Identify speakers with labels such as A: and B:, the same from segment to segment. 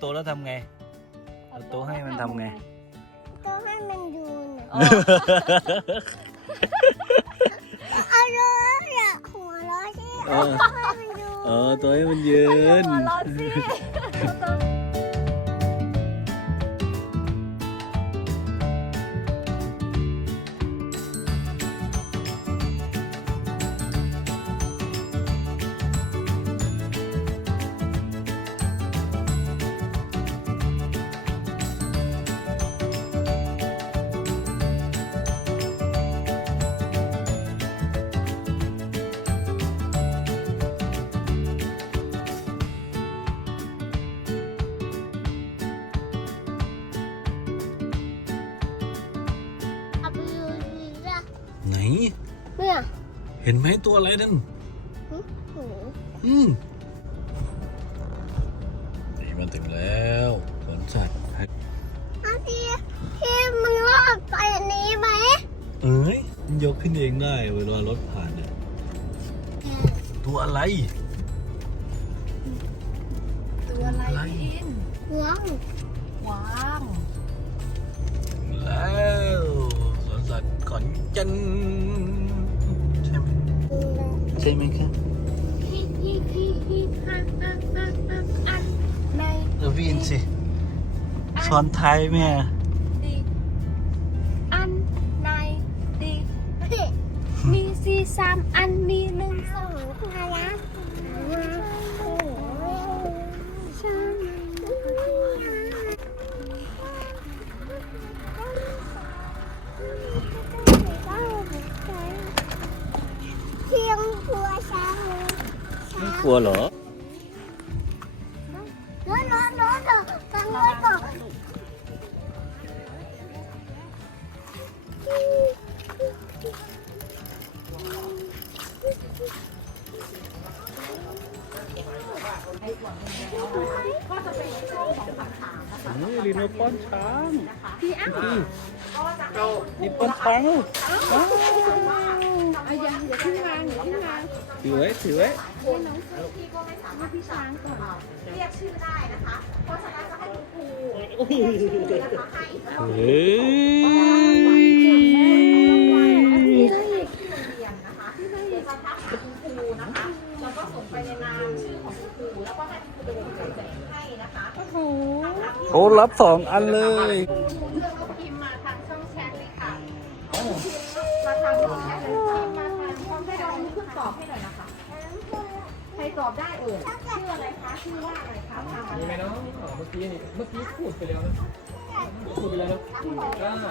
A: ตแล้วทำไงเอาโตให้มันทำไง
B: ก็ให้มันยืนเอาเลยอะหัวเราะสิให้มันยืน
A: ตัวให้มันยืน
C: หัวเราะสิ
A: ไหน
B: เนี่ย
A: เห็นไหมตัวอะไรนั่นนี่มันถึงแล้วสวนสัตว์
B: พี่มันรอดไปอันนี้ไหม
A: มันยกขึ้นเองได้เวลารถผ่านเนี่ยตัวอะไร
C: อิน
B: ว้าว
A: แล้วสวนสัตว์ขอนแก่นใช่ไหมครับพี่อินสิสอนไทยแม่
C: อันในดีมี3 อันมี1 2
B: อะไรเพียงกลัวช้าง
A: ไม่กลัวเหรอ
B: ฟังไว้ก่อน
A: ลีโนป้อนช้าง
C: พี่อ้ำ
A: ลีป้อนช้าง
C: อย่าขึ้นวาง
A: ถือไว้
C: ให้น้องพี่ก็ไม่สามารถพี่ช้างก่อนเรียกชื่อได้นะคะเพราะฉะนั้นจะให้คุณครูเรียกชื่อนะคะให้
A: เฮ้ย
C: ที่โรงเรียนนะคะจะทักหาคุณครูนะคะแล้วก็ส่งไปในนามชื่อของคุณครูแล้วก็ให้คุณครูเป็นคนแจกให้นะคะ
A: โอ้รับ2 อันเลย
C: เลือกพิมพ์มาทางช่องแชทเลยค่ะมาทางช่องแชทเลยพิมพ์มาทางช่องแชทเลยเพื่อตอบให้หน่อยนะคะใครตอบได้ชื่ออะไรคะชื่อว่าอะไรคะ
D: มีไหมเนาะเมื่อกี้พูดไปแล้วนะพูดไปแล้วนะ
C: ชื่อว่า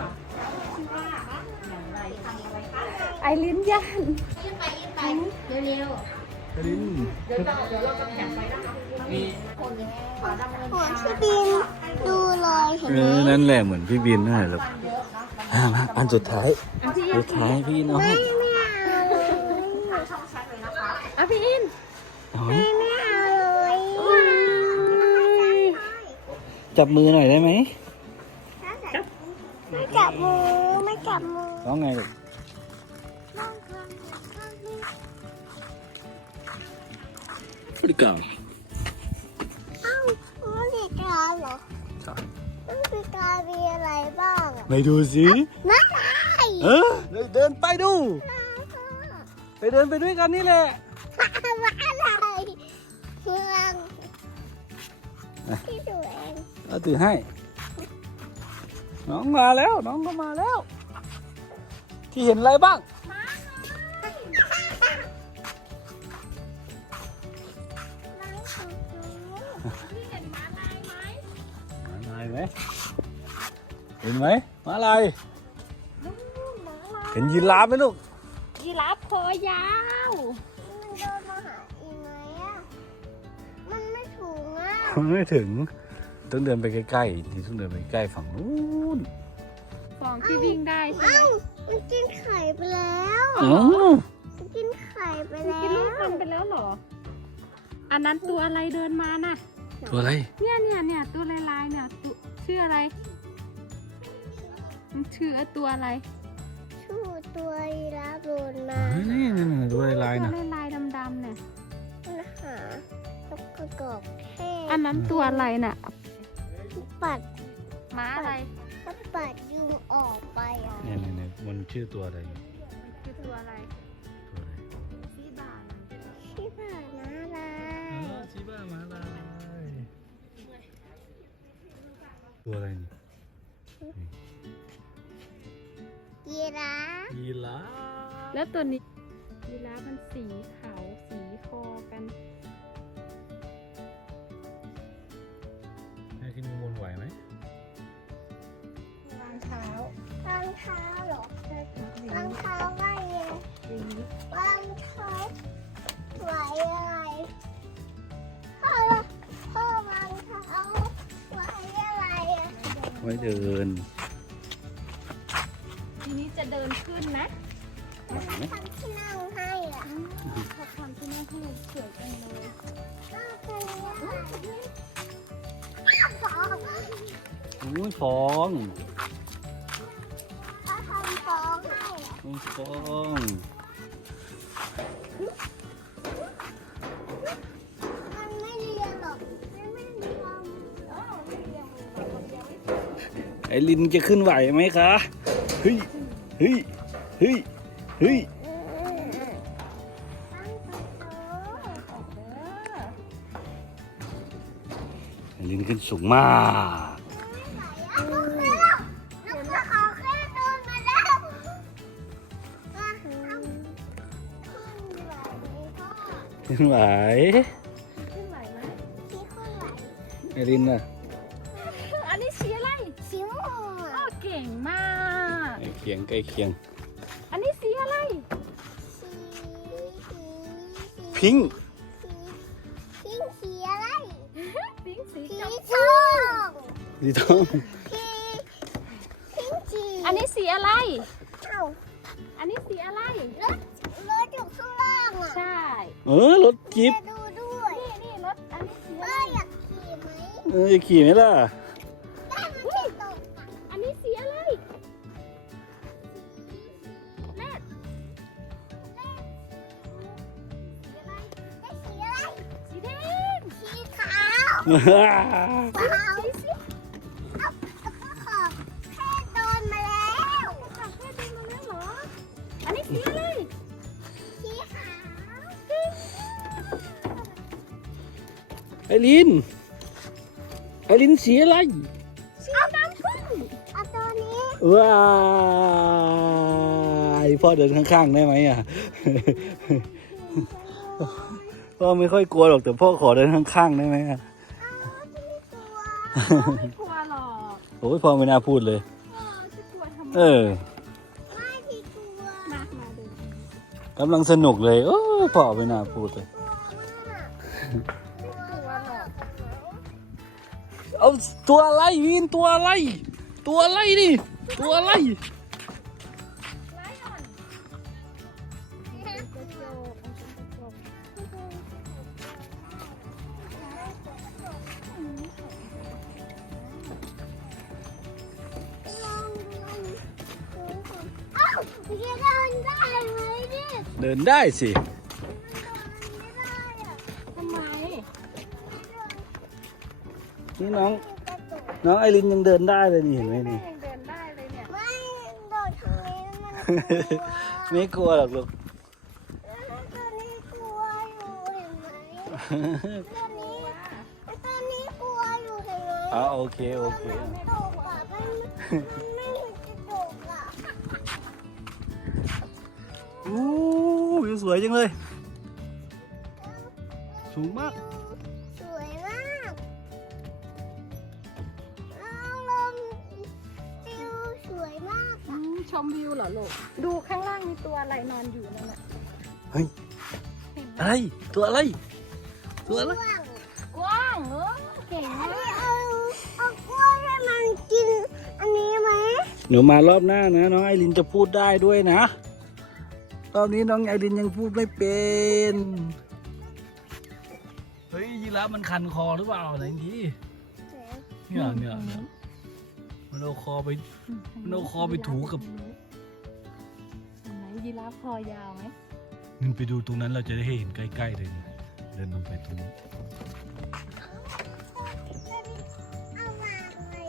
C: อย่างไรทำอะไรคะไอรินย่าน
B: ยืนไปเร็ว
A: ลิน
C: เดี๋ยวเราจะแข่งไปนะคะมีคนขอดำเนิน
B: หัว
C: การ
B: พี่บินดูเลยเห็นไหม
A: นั่นแหละเหมือนพี่บินนั่นแหละลูกมาอันสุดท้ายพี่น้อง
B: ไม่เอาเลย
C: ช่องแชทเลยนะคะพี่อิน
B: ไม่เอาเลย
A: จับมือหน่อยได้ไหม
B: ไม่จับมือ
A: ร้องไงลูกฟริกา
B: มันมีกาเหรอมันมีกามีอะไรบ้าง
A: ไปดูสิ
B: ไม่
A: เดินไปดูไปเดินไปด้วยกันนี่แหละ
B: อะไรเมืองที่ดูเอง
A: เอาถือให้น้องมาแล้วน้องก็มาแล้วที่เห็นอะไรบ้างเห็นไหมม้าลายเห็นยีราฟไหมลูก
C: ยีราฟคอยาว
B: มันเดินมาหาอีกไหมมันไม่ถึง
A: มันไม่ถึงต้องเดินไปใกล้ๆที่ต้องเดินไปใกล้ฝั่งนู้น
C: ฝั่งที่วิ่งได้ใช่ไหม
B: มันกินไข่ไปแล้วมันกินไข่ไปแล้ว
C: กินลูกมันไปแล้วเหรออันนั้นตัวอะไรเดินมาน่ะ
A: ตัวอะไร
C: เนี่ยตัวลายเนี่ยชื่ออะไรมันชื่อตัวอะไร
B: ชื่อตัวยีราฟโดนมา
A: นี่ตัวลายนะ
C: ตัวลายดำๆเนี่ย
B: หาแล้วก็กรอบแค่
C: อันนั้นตัวอะไรน่ะ
B: ปัด
C: ม้าอะไร
B: ถ้าปัดยุงออกไปอ่ะ
A: เนี่ยมันชื่อตัวอะไร
C: คือตัวอะไร
A: ตัวอะไร
C: ซีบาน
B: ที่ผ่านมาอะไร
A: ชิบ้ามาลายตัวอะไรนี่
B: ยีราฟ
A: ยีราฟ
C: แล้วตัวนี้ยีราฟมันสีขาวสีคอกัน
A: ให้ขึ้นข้างบนไหวไหม
C: วางเท้าร
B: องเท้าเหรอ
C: ใช่ค่ะ
B: รองเท้าว่าไง
C: สี
B: รองเท้าไหวอะไรพ่อรองเท้าไหวอะไรอ่ะ
A: ไว้เดิน
C: ทีนี้จะเดินขึ้นนะ
A: ไหวไหม
B: ทำที่นั่งให้อ่ะ
C: เขาทำที่นั่นให้สวยจังเลย
B: ก็เป็นอะไรฟอง
A: อุ้ยฟอง
B: เขาทำฟองให้อ่ะ
A: อุ้ยฟอง
B: มันไม่เรียนหรอกมันไม่เรียน
A: ไอลินจะขึ้นไหวไหมคะเฮ้ยเฮ้ยเฮ้ยเฮ้ยไอลินขึ้นสูงมาก ขึ้นไหว
C: ขึ้นไหวไหม
A: ไอลินน่ะ
C: อันนี้สีอะไรโอ้เก่งมาก
A: ใกล้เคียงใกล้เคียง
C: อันนี้สีอะไร
A: พิงค์
B: สีอะไร
C: ปิงสี
B: สี
C: จ
B: ทอง
A: สีทอง
B: พิงสี
C: อันนี้สีอะไร
B: เอ้า
C: อันนี้สีอะไร
B: รถอยู่ข้างล่างอ่ะ
C: ใช่
A: รถจิ๊บ
B: จะดูด้วย
C: นี่รถอันนี้สีอะ
B: ว่า
C: ไร
B: อยากขี่ไหม
A: จะขี่ไหมล่ะ
B: ได้มันจะตกอ่ะ
C: อันนี้สีอะไรแรด
B: ได้สีอะไร
C: สีแดง
B: สีขาวขาว
C: สีสี
B: แล้วก็ขอบแค่โดนมาแล้ว
C: ขับแค่เดินมาแล้วเหรอ อันนี้สีอะไร
B: สีขาว
A: ไอลินสีอะไร
C: สีดำขึ้น
B: เอาตัวนี้
A: ว้ายพ่อเดินข้างๆได้ไหมอ่ะ พ่อไม่ค่อยกลัวหรอกแต่พ่อขอเดินข้างๆได้ไหมอ่ะ
C: ไม่กลัวหรอก
A: โอ้ยพ่อไม่น่าพูดเลย
C: จะกลัวทำไม
A: เออ
B: ไม่ที่กลัว
C: มาเดิน
A: กำลังสนุกเลยโอ้ยพ่อไม่น่าพูดเลย
B: กลัวมาก
C: กลัวหรอก
A: เอาตัวอะไรวินตัวอะไร ตัวอะไรนี่ตัวอะไร
C: ไล่อ่อนกระจกกระจก
B: ลองเอ้าจะเดินได้ไหมเนี่ย
A: เดินได้สิ
B: ไม่ได้อะ
C: ทำไม
A: นี่น้อง
B: กระตุก
A: น้องไอรินยังเดินได้เลยนี่เห็นไหม
C: แม่
A: นี่
C: ยังเดินได้เลยเนี่ย
B: ไม่โดดทางนี้มันกลัว
A: ไม่กลัวหรอกลูก
B: ตัวนี้กลัวอยู่เห็นไหมตัวนี้กลัวอยู่เห็นไหม
A: โอเคโอเค
B: มันตกอ่ะมันไม่เห็นจะตกอ่ะ
A: อู้วิวสวยจังเลย สูงมาก
B: สวยมากลมวิวสวยมาก
C: ชมวิวเหรอลูก ดูข้างล่างมีตัวอะไรนอนอยู่นั่นแหละ
A: เฮ้ย อะไร ตัวอะไร ตัวอะไร
B: กว้าง
C: กว้างเก่ง
B: อัน
C: มา
B: นี้
C: ก
B: เอากล้วยให้มันกินอันนี้ไหม
A: หนูมารอบหน้านะน้องไอรินจะพูดได้ด้วยนะ รอบนี้น้องไอรินยังพูดไม่เป็น เฮ้ยยีราฟมันคันคอหรือเปล่าไหนดีเนี่ยมันเอาคอไป มันเอาคอไปถูกับ
C: เห็นไหมยีราฟคอยาวไหม
A: นึงไปดูตรงนั้นเราจะได้เห็นใกล้ๆเลยนี่เดินลงไปตรงนี้
B: เอาวางไว้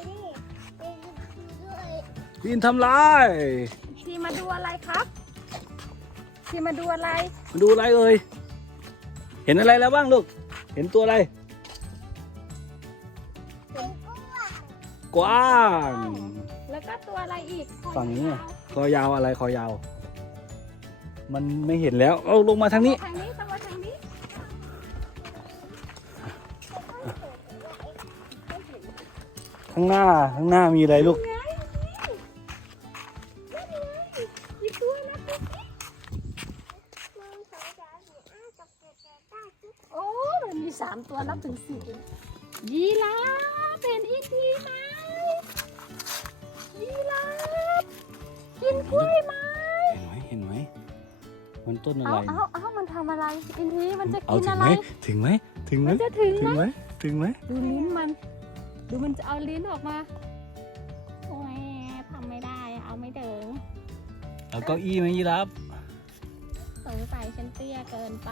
A: ลินทำลาย
C: ทีมาดูอะไรครับทีมาดูอะไร
A: มาดูอะไรเอ่ยเห็นอะไรแล้วบ้างลูกเห็นตัวอะไร
B: เป็นกล้วย
A: กว้าง
C: แล้วก็ตัวอะไรอีก
A: ฝั่งนี้อะคอยาวอะไรคอยาว มันไม่เห็นแล้วเอาลงมาทางนี้
C: ทางนี้ต้องมาทางนี้
A: ข้างหน้ามีอะไรลูก
C: มีตัวนะ โอ้มันมี3ตัวนับถึง4ยีราฟเป็นอินทีไหมยีราฟกินกล้วยไหม
A: เห็นไหมมันต้นอะไร
C: เอามันทำอะไรอินทีมันจะ
A: เอา
C: กิน
A: ถึง
C: อะ
A: ไห
C: ไร
A: มถึงไหมถึงไหม
C: มันจะถึง
A: ถึง
C: ไหม
A: ไหมถึงไหม
C: ดูลิ้นมัน ดูมันจะเอาลิ้นออกมา
B: โอ้ยทำไม่ได้เอาไม่ถึง
A: เอาเก้าอี้ไหมยีราฟ
B: สงสัยฉันเตี้ยเกินไป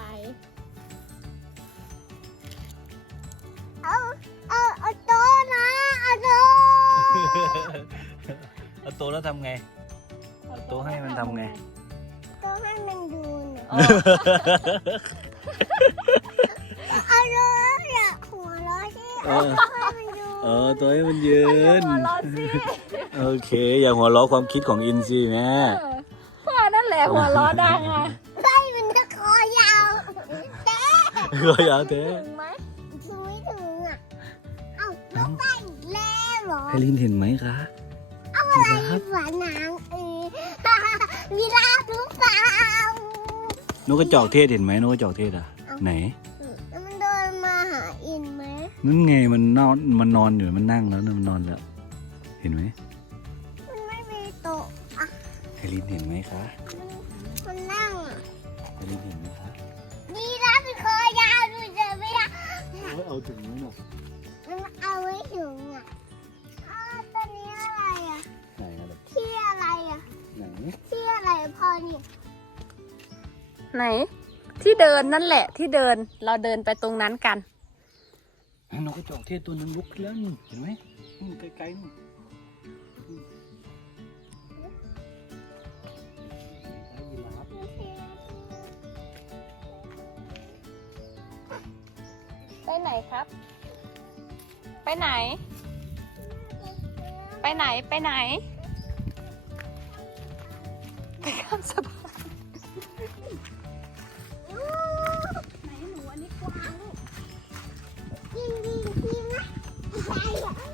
B: เอาโต๊ะนะเอาโต๊ะ
A: เอาโตแล้วทำไง โต๊ะให้มันทำไง
B: โต๊ะให้มันดูหน่อย
C: อ๋อ
B: เอาโต๊ะอยากหัวเราะที่
A: เออ
B: ให้มันดู
A: ตัวให้มันยืน
C: หัวเราะสิ
A: โอเค อย่าหัวเราะความคิดของอินสิแม่
C: พ่อนั่นแหละหัวเราะดังอ่ะ
B: ให้มันจะคอยาวเจ๊
A: ก็ยาวเท้
C: ถึงไหม
B: ถึงไม่ถึงอ่ะเอ้าลูกไปแล้วเหรอ
A: ไพลินเห็นไหมคะ
B: อะไรฝันหนังมีลาบหรือเปล่าน
A: กกระจอกเทศเห็นไหมนกกระจอกเทศอ่ะ ไหน
B: แล้วมันเดินมาหาอินไหม
A: นั่นไงมันนอนอยู่มันนั่งแล้วนะมันนอนแล้ว เห็นไหม
B: มันไม่มีโต๊ะอ่ะ
A: ไพลินเห็นไหมคะ
B: มันนั่งอ่ะ
A: ไพลินเห็นไหมคะ
B: มีลาบเป็นคอยาวดูเจอไม่ได้
A: เอาถึงไหมหนอ
B: มันเอาไว้ถึงอ่ะอ้าวตัวนี้อะไรอ่ะ
A: ไหนอะลูก
B: ที่อะไรอ่ะ
A: ไหน
B: ที่อะไรพ่อนี่
C: ไหน ที่เดินนั่นแหละที่เดินเราเดินไปตรงนั้นกัน
A: นกกระจอกเทศตัวนึงลุกขึ้นแล้วนี่เห็นไหมนู่นไกลๆนู่น
C: ไปไหนครับ ไปไหน ไปไหนไปไหนไปข้ามสะพานไหนหนูอันนี้กวางลูก
B: ยิงนะใช่เหรอ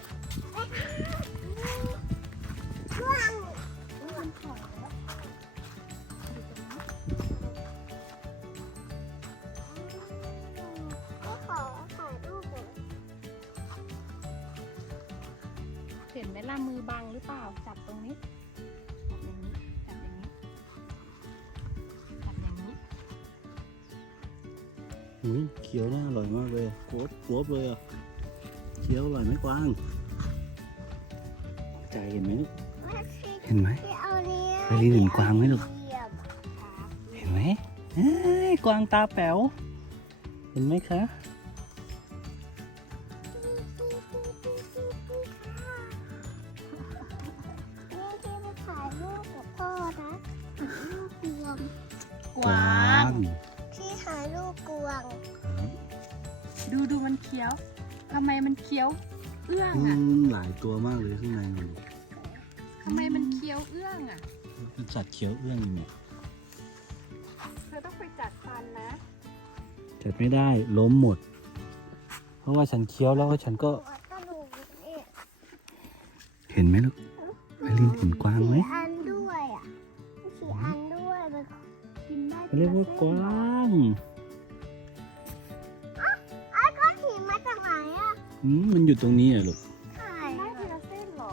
B: ร่วง
C: มันขอแล้ว
B: ก็ขอถ่ายรูปหน่อย
C: เห็นไหมล่ะมือบังหรือเปล่าจับตรงนี้จับอย่างนี้จับอย่างนี้จับอย่างนี้
A: อุ้ยเคี้ยวน่าอร่อยมากเลยกรอบเลยอ่ะเคี้ยวอร่อยไหมกวางใจเห็นไหมลูก เห็นไหม
B: ที่เอาเนี้ย
A: ไปลินเห็นกวางไหมลูก
B: เหยียบ
A: เห็นไหมเอ้ยกวางตาแป๋วเห็นไหมคะ
B: นี่ที่ไปถ่ายรูปกับพ่อนะรูปกวาง
C: กวาง
B: ที่ถ่ายรูปกวาง
C: ดูมันเคี้ยวทำไมมันเคี้ยวเอื้องอ่ะ
A: หลายตัวมากเลยข้างในมัน
C: ทำไมมันเคี้ยวเอื้องอ่ะ
A: เป็นสัตว์เคี้ยวเอื้องอยู่เนี่ย
C: เธอต้องไปจัดฟันนะ
A: จัดไม่ได้ล้มหมด เพราะว่าฉันเคี้ยวแล้วก็ฉันก็
B: หัวกระดูกเนี่ย
A: เห็นไหมลูกไพลินเห็นกวางไหม
B: สี่อันด้วยอ่ะสี่อันด้วยมันกินได้
A: เขาเรียกว่ากวาง
B: ไอ้ก้อนหินมาจากไหนอ่ะ
A: มันอยู่ตรงนี้อ่ะลูก
B: ถ่าย
C: ได้ทีละเส้นเหรอ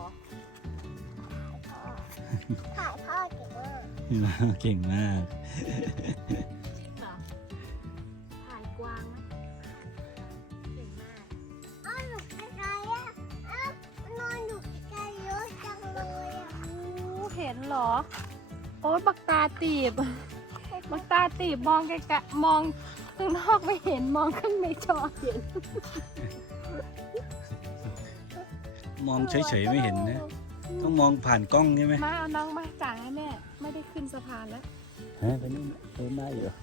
B: ถ่ายพ่อเก่งมาก
A: เก่งมาก
C: จริงเหรอถ่ายกวางไหมเก่งมาก
B: อ้าวหนูไกลๆอ่ะอ้าวนอนอยู่ไกลๆเยอะจังเลยอ่ะ
C: เห็นเหรอ โอ๊ยบักตาตีบ บักตาตีบมองไกลๆมองข้างนอกไม่เห็นมองข้างในจอเห็น
A: มองเฉยๆไม่เห็นนะต้องมองผ่านกล้องใช่ไหม
C: มาเอาน้องมาจ่ายให้แม่ไม่ได้ขึ้นสะพานแล้ว
A: ฮะไปนู่นเดินได้เหรอ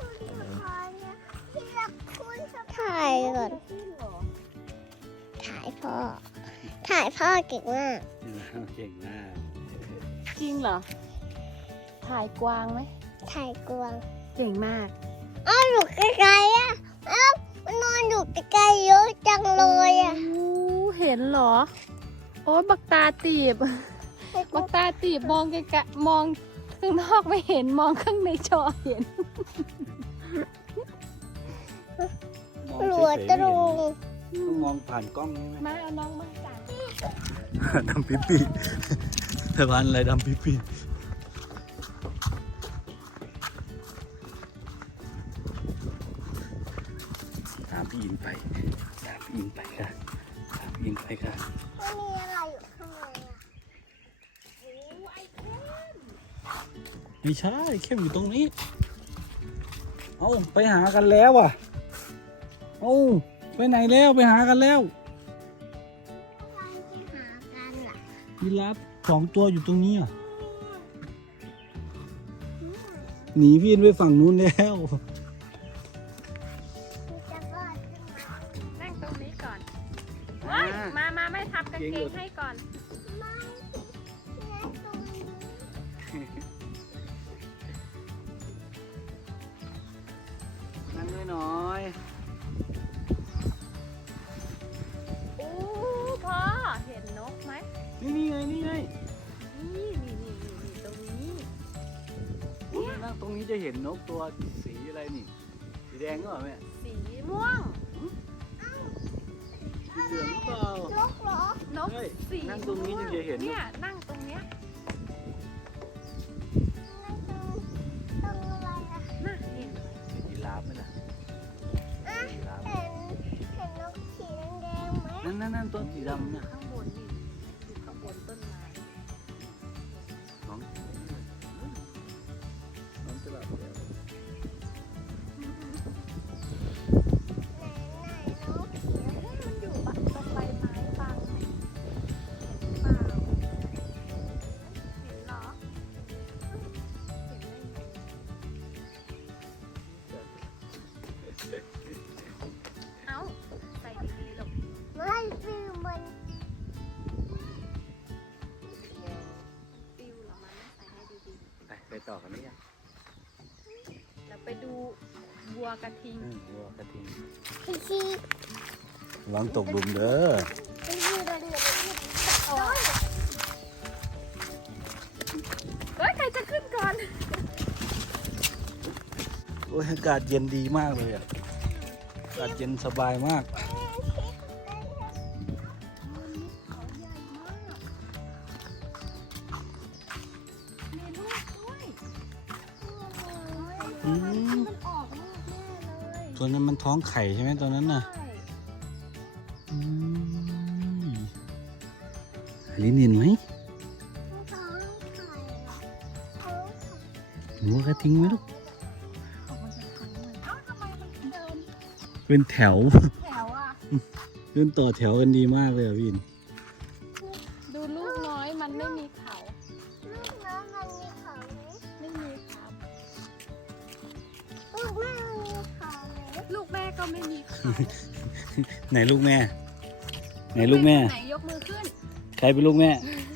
B: ถ่ายก่อน ถ่ายพ่อ ถ่ายพ่อเก่งมาก
A: เก่งมาก
C: จริงเหรอถ่ายกวางไหม
B: ถ่ายกวาง
C: เก่งมาก
B: อ้าวอยู่ไกลๆอ่ะอ้าวมันนอนอยู่ไกลๆเยอะจังเลยอ่ะ
C: เห็นเหรอ โอ้ยบักตาตีบ บักตาตีบมองไกลๆมองข้างนอกไม่เห็นมองข้างในจอเห็น
B: หัวตรง
A: ต้องมองผ่านกล้องใช่ไหม
C: มาเอาน้องมาจ่าย
A: ดำปิ๊ปี้สะพานอะไรดำปิ๊ปี้ตามพี่อินไปตามพี่อินไปค่ะตามพี่อินไปค่ะ
B: มันมีอะไรอยู่ข้างในอ่ะ
A: ไม่ใช่เข้มอยู่ตรงนี้ เอาไปหากันแล้วอ่ะเอาไปไหนแล้วไปหากันแล้ว
B: เราจะหากันล่ะ
A: ยีราฟ2 ตัวอยู่ตรงนี้อ่ะหนีพี่อินไปฝั่งนู้นแล้ว
B: มีจะรอดขึ้นมา
C: นั่งตรงนี้ก่อนเฮ้ยมาไม่ทับกางเกงให้ก่อน
B: ไม่นั่งตรงนี้
A: นั่งด้วยหน่อย
C: โอ้พ่อเห็นนกไหม
A: นี่ไงนี่ไง
C: นี่ตรงนี้
A: นั่งตรงนี้จะเห็นนกตัวสีอะไรนี่ สีแดงก็เหรอแม่
C: สีม่วง
A: สีเหลืองเปล่าน
B: กเหรอน
C: ก
A: เฮ้ย
C: สี
A: นั่งตรงนี้จึงจะเห็น
C: เนี่ยนั่งตรงเนี้ย
B: นั่งตรงอะไรอ่ะ
C: น่ะเห็นไหม
A: ยีราฟไหมล่ะ
B: อ่ะ
A: ยีราฟ
B: เห็นนกสีแดงๆไหม
A: นั่นตัวสีดำน่ะ
C: ข้างบนนี่อยู่ข้างบนต้นไม้
A: น้องจะหลับแล้ว
B: ไหนนกสี
C: เฮ้ยมันอยู่ตรงใบไม้บางไหนเปล่าเห็นเหรอเห็นได้ไงเอ้าใส่ดีๆหรอก
B: ไม่คือมัน
C: ปิวเหรอมันใส่ให้ดี
A: ไปต่อกันหรือยัง
C: ๆแล้วไปดูวัวกระทิง
A: วัวกระทิง
B: คือที่
A: วางตกหลุมเด้อ
B: คือที่เราเดือด
C: เฮ้ยใครจะขึ้นก่อน
A: โอ้ยอากาศเย็นดีมากเลยอ่ะอากาศเย็นสบายมาก
C: มีลูกด้วย
A: อืม
C: มันออกลูกแน่เลย
A: ตัวนั้นมันท้องไข่ใช่ไหมตัวนั้นน่ะ
C: ใช่
A: อืมลินเห็นไหมวัวกระทิงไหมลูก
C: ออกมาจากถังมันเอ้าทำไมมันเดิน
A: เป็นแถว
C: แถวอ่ะ
A: เดินต่อแถวกันดีมากเลยอ่ะพี่อิน
C: ดูลูกน้อยมันไม่มีเขา
B: ลูกน้องมันมีเขาไหม
C: ไม่มีครับ
B: ลูกแม่มันมีเขาไหม
C: ลูกแม่ก็ไม่มีเขา
A: ไหนลูกแม่ ไหนลูกแม่
C: ไหนยกมือขึ้น
A: ใครเป็นลูกแม่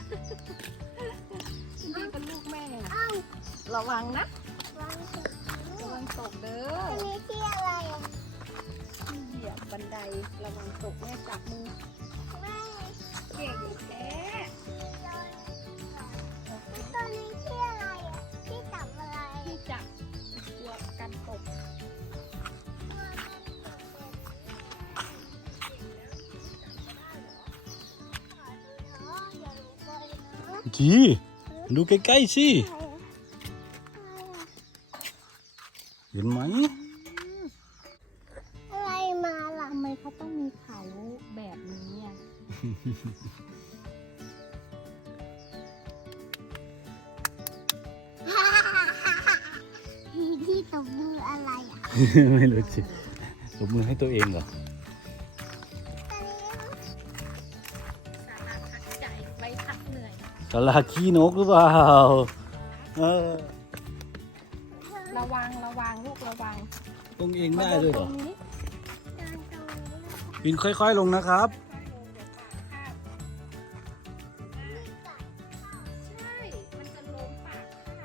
C: นี่เป็นลูกแม่
B: อ้าว
C: ระวังนะ
B: วางเถอะ
C: ระวังตกเด้อ
B: อันนี้ที่อะไรอ่ะ
C: ที่เหยียบบันไดระวังตกแม่จับมือ
B: แม่
C: เก่งแท้
B: ตัวนี้ที่อะไรอ่ะที่จับอะไร
C: ที่จับกลัวกันตก
A: จีดูใกล้ๆสิ เห็นไหม
B: อะไรมาล่ะ
C: ทำไมเขาต้องมีเขาแบบนี้อ่ะ
B: ที่ตบมืออะไรอ่ะ
A: ไม่รู้สิตบมือให้ตัวเองเหรอ
B: อันนี้
C: สาหัสหักใจไว้พักเหนื่อย
A: สลาขี้นกหรือเปล่าเออ
C: ระวังลูกระวัง
A: ลงเองได้ด้วยเหร
C: ตร
A: อง
C: นี้
B: เดินตรงนี้
A: วินค่อยๆลงนะครับ
C: ใช่ มันจะล้มปากค่ะ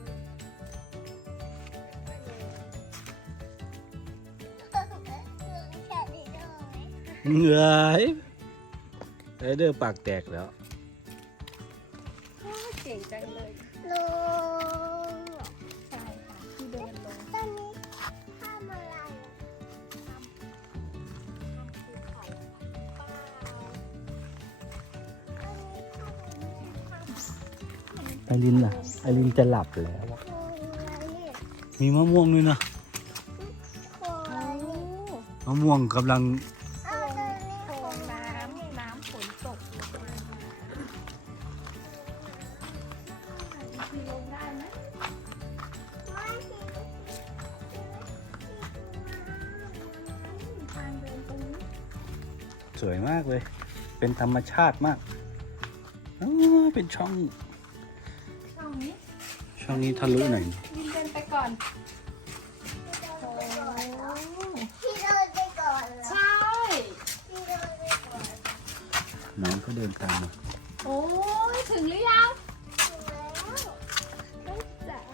B: แค่นี้เลย
A: เหนื่อยไรเดอร์ปากแตกแล้ว
C: โอ้เก่งจังเลย
B: ลง
C: ใช่ค่ะที่เดินลง
B: ตอนนี้ทำอะไร
C: ภูเขาเปล่า
A: ไอรินล่ะ ไอรินจะหลับแล้ว มีมะม่วงด้วยนะ
C: โอ้
A: มะม่วงกำลัง
C: โคงน้ำฝนตกลงมามีลงได้ไหมทางเดินตรงนี้
A: สวยมากเลย เป็นธรรมชาติมากอ๋อเป็นช่อง
C: ช่องนี้
A: ช่องนี้ทะลุหน่อย
C: วินเดินไปก่อนโอ้
B: พี่เดินไปก่อนเหรอ
C: ใช่
B: พี่เดินไปก่อน
A: น้องก็เดินตามมา
C: โอ้ยถึงหรือยัง
B: แล้ว
C: จ๋า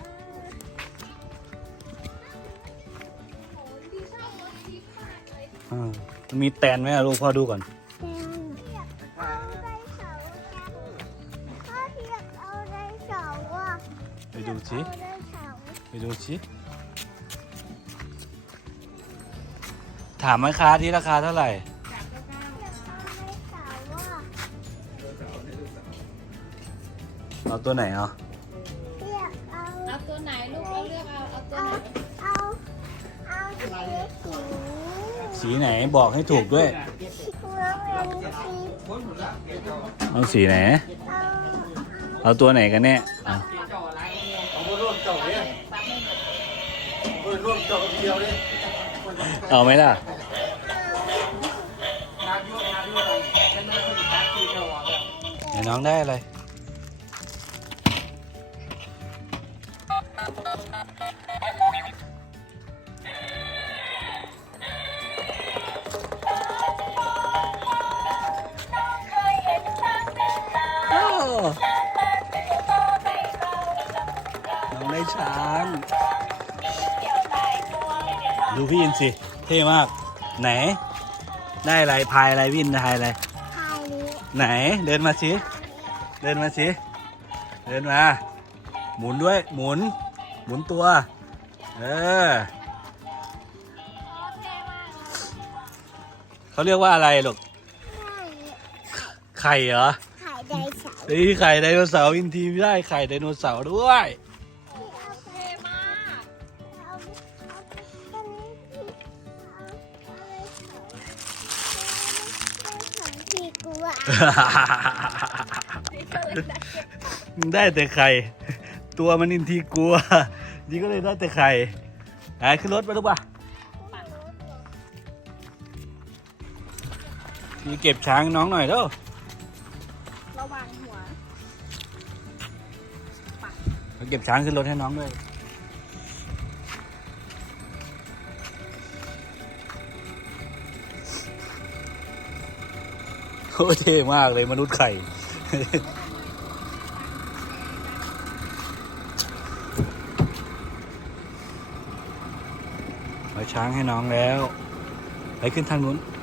C: โอ้ยดีชอบรถจี๊ปมากเลย
A: มีแตนไหมอะลูกพ่อดูก่อน
B: เอาไดเสาร์กันพ่อเทียบเอาไดเสาร์อ่ะ
A: ไปดูสิ
B: เอาไดเสาร์
A: ไปดูสิถามแม่ค้าที่ราคาเท่าไหร่
C: จากเจ้าก้าว
B: เทียบเอาไดเสาร์อ่ะ
A: เอาตัวไหนเอา
B: เทียบเอา
C: เอาตัวไหนลูกเราเลือกเอาตัวไหน
B: เอาสี
A: สีไหนบอกให้ถูกด้วย
B: น้ำเงินสี
A: เอาสีไหน
B: เอา
A: เอาตัวไหนกันแน่เอา
D: ร่วมเจ้าเนี่ยร่วมเจ้าเดียวเลย
A: เอาไหมล่ะ
D: น้ำยั่วเป็นเมื่อคนตัดที่เจ้าอ่ะ
A: เดี๋ยวน้องได้อะไรอ้าวน้องได้ช้าง ดูพี่อินสิ เท่มาก ไหน ได้อะไรพายอะไรวินพายอะไร
B: พายนี้
A: ไหนเดินมาสิ เดินมาสิ เดินมา หมุนด้วย หมุน หมุนตัว เออ เขาเรียกว่าอะไรลูก ไข่เหรอ
B: ไข่ไดเสาร์
A: เฮ้ยไข่ไดโนเสาร์อินทีไม่ได้ไข่ไดโนเสาร์ด้วย
C: เท่มาก
B: เอาตอนนี้เอาพี่กลัว
A: ได้แต่ไข่ ตัวมันอินทีกลัว นี่ก็เลยได้แต่ไข่ไปขึ้นรถไปลูกป่ะพี่เก็บช้างน้องหน่อยเด้อ
C: ระวังหัว
A: ไปเก็บช้างขึ้นรถให้น้องด้วย โอ้เท่มากเลยมนุษย์ไข่ ไว้ช้างให้น้องแล้ว ไปขึ้นทางนู้น